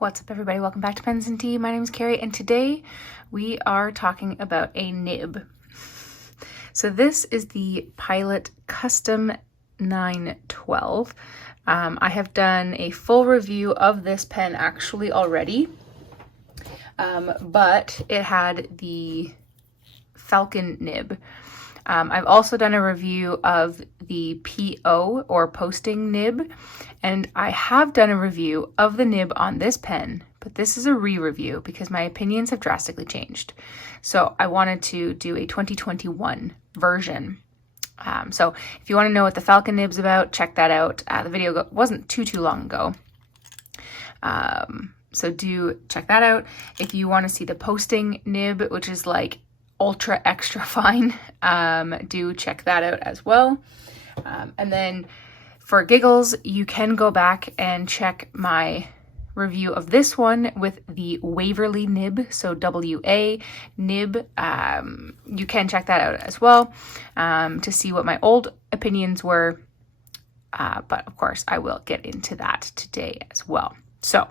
What's up, everybody? Welcome back to Pens and Tea. My name is Carrie, and today we are talking about a nib. So this is the Pilot Custom 912. I have done a full review of this pen actually already, but it had the Falcon nib. I've also done a review of the PO or posting nib, and I have done a review of the nib on this pen, but this is a re-review because my opinions have drastically changed. So I wanted to do a 2021 version. So if you want to know what the Falcon nib's about, check that out. The video wasn't too long ago. So do check that out. If you want to see the posting nib, which is like ultra extra fine, do check that out as well. And then for giggles, you can go back and check my review of this one with the Waverly nib, so WA nib. You can check that out as well to see what my old opinions were. But of course, I will get into that today as well. So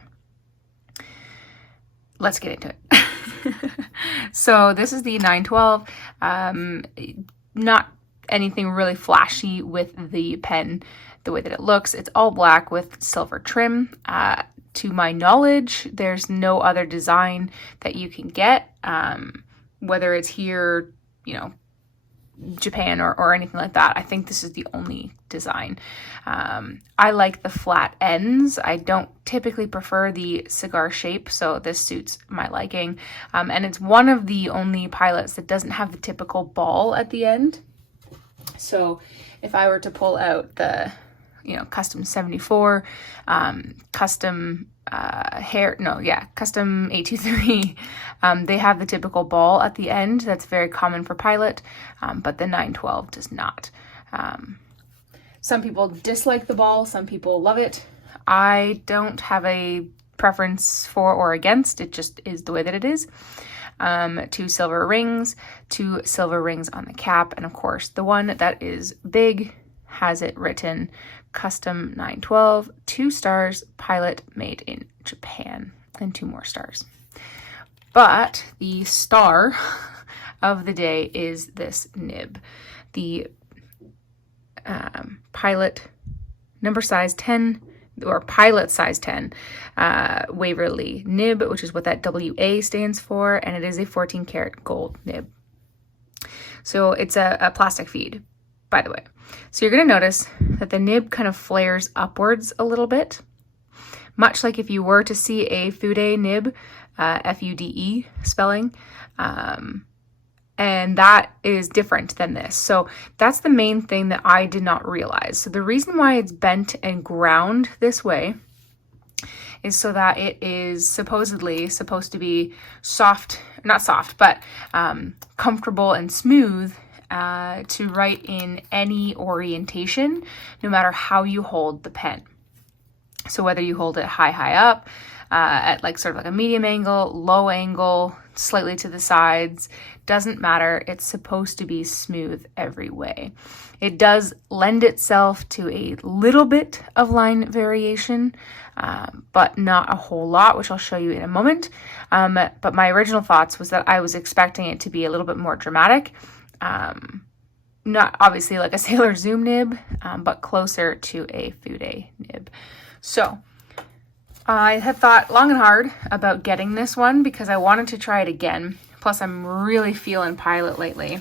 let's get into it. So this is the 912. Not anything really flashy with the pen, the way that it looks. It's all black with silver trim. To my knowledge, there's no other design that you can get, whether it's here, Japan or anything like that. I think this is the only design. I like the flat ends. I don't typically prefer the cigar shape, so this suits my liking. And it's one of the only pilots that doesn't have the typical ball at the end. So if I were to pull out the, custom 74, custom custom 823, they have the typical ball at the end. That's very common for Pilot, but the 912 does not. Some people dislike the ball, some people love it. I don't have a preference for or against, it just is the way that it is. 2 silver rings on the cap, and of course the one that is big has it written Custom 912, 2 stars, Pilot, made in Japan, and 2 more stars. But the star of the day is this nib, the Pilot number size 10, or Pilot size 10 Waverly nib, which is what that WA stands for, and it is a 14 karat gold nib. So it's a plastic feed, by the way. So you're going to notice that the nib kind of flares upwards a little bit, much like if you were to see a Fude nib, Fude spelling, and that is different than this. So that's the main thing that I did not realize. So the reason why it's bent and ground this way is so that it is supposedly supposed to be not soft, but comfortable and smooth to write in any orientation, no matter how you hold the pen. So whether you hold it high up, at like sort of like a medium angle, low angle, slightly to the sides, doesn't matter. It's supposed to be smooth every way. It does lend itself to a little bit of line variation, but not a whole lot, which I'll show you in a moment. But my original thoughts was that I was expecting it to be a little bit more dramatic. Not obviously like a Sailor Zoom nib, but closer to a Fude nib. So I had thought long and hard about getting this one because I wanted to try it again. Plus I'm really feeling Pilot lately,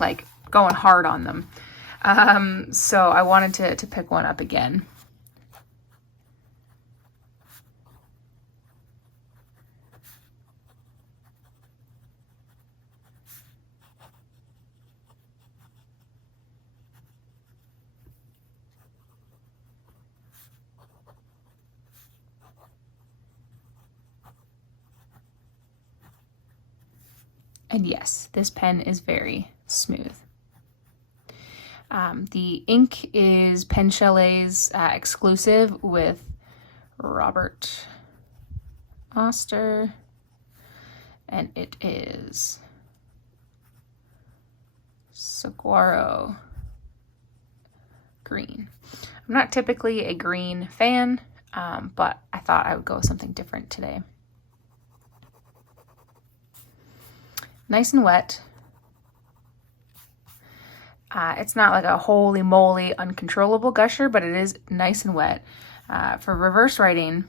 like going hard on them. So I wanted to pick one up again. And yes, this pen is very smooth. The ink is Pen Chalet's exclusive with Robert Oster, and it is Saguaro green. I'm not typically a green fan, but I thought I would go with something different today. Nice and wet. It's not like a holy moly uncontrollable gusher, but it is nice and wet. For reverse writing,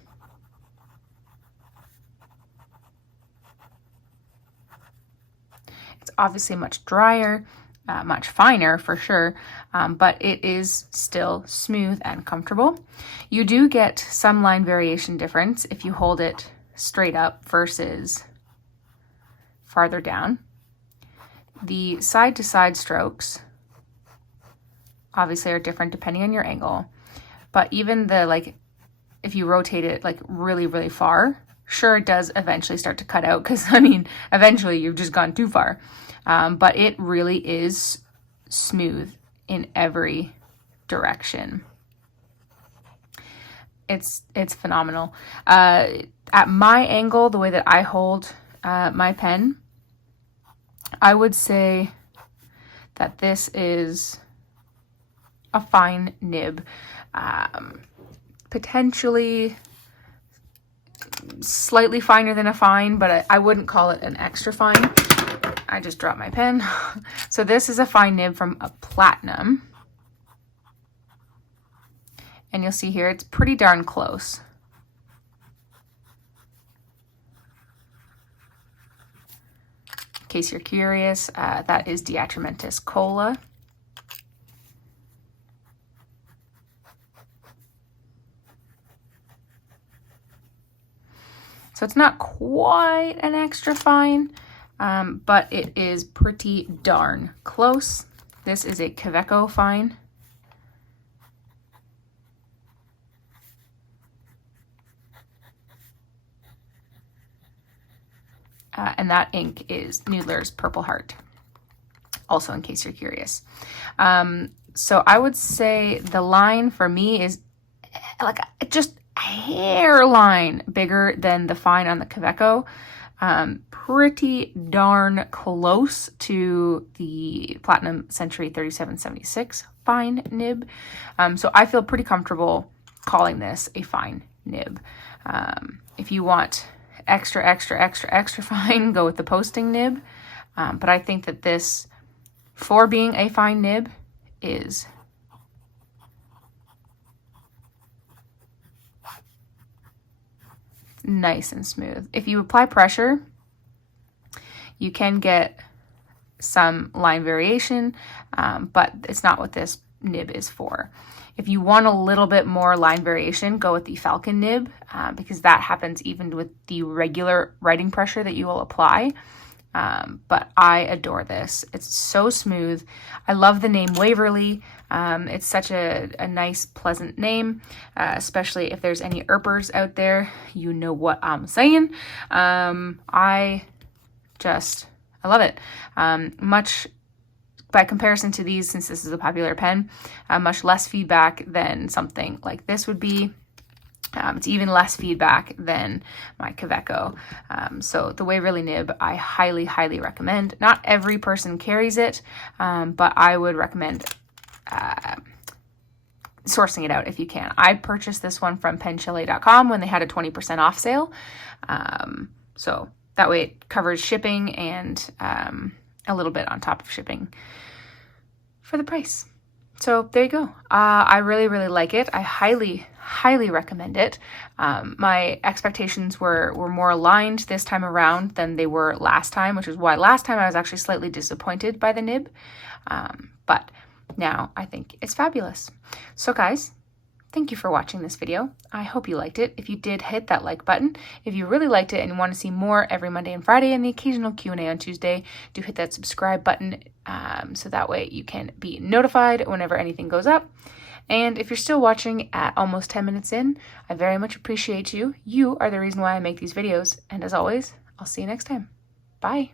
it's obviously much drier, much finer for sure, but it is still smooth and comfortable. You do get some line variation difference if you hold it straight up versus farther down. The side-to-side strokes obviously are different depending on your angle, but even the, like, if you rotate it like really, really far, sure, it does eventually start to cut out because, I mean, eventually you've just gone too far. But it really is smooth in every direction. It's phenomenal. At my angle, the way that I hold my pen, I would say that this is a fine nib. Potentially slightly finer than a fine, but I wouldn't call it an extra fine. I just dropped my pen. So this is a fine nib from a Platinum. And you'll see here, it's pretty darn close. In case you're curious, that is Diatramentis Cola. So it's not quite an extra fine, but it is pretty darn close. This is a Kaweco fine. And that ink is Noodler's Purple Heart, also in case you're curious. So I would say the line for me is like just a hairline bigger than the fine on the Kaweco. Pretty darn close to the Platinum Century 3776 fine nib. So I feel pretty comfortable calling this a fine nib. If you want extra fine, go with the posting nib. But I think that this, for being a fine nib, is nice and smooth. If you apply pressure, you can get some line variation, but it's not what this nib is for. If you want a little bit more line variation, go with the Falcon nib, because that happens even with the regular writing pressure that you will apply. But I adore this. It's so smooth. I love the name Waverly. It's such a nice, pleasant name, especially if there's any Erpers out there. You know what I'm saying. I love it. Much by comparison to these, since this is a popular pen, much less feedback than something like this would be. It's even less feedback than my Kaweco. So the Waverly nib, I highly, highly recommend. Not every person carries it, but I would recommend sourcing it out if you can. I purchased this one from penchalet.com when they had a 20% off sale. So that way it covers shipping and a little bit on top of shipping for the price. So there you go. I really, really like it. I highly, highly recommend it. My expectations were more aligned this time around than they were last time, which is why last time I was actually slightly disappointed by the nib. But now I think it's fabulous. So guys, thank you for watching this video. I hope you liked it. If you did, hit that like button. If you really liked it and want to see more every Monday and Friday and the occasional Q&A on Tuesday, do hit that subscribe button so that way you can be notified whenever anything goes up. And if you're still watching at almost 10 minutes in, I very much appreciate you. You are the reason why I make these videos. And as always, I'll see you next time. Bye.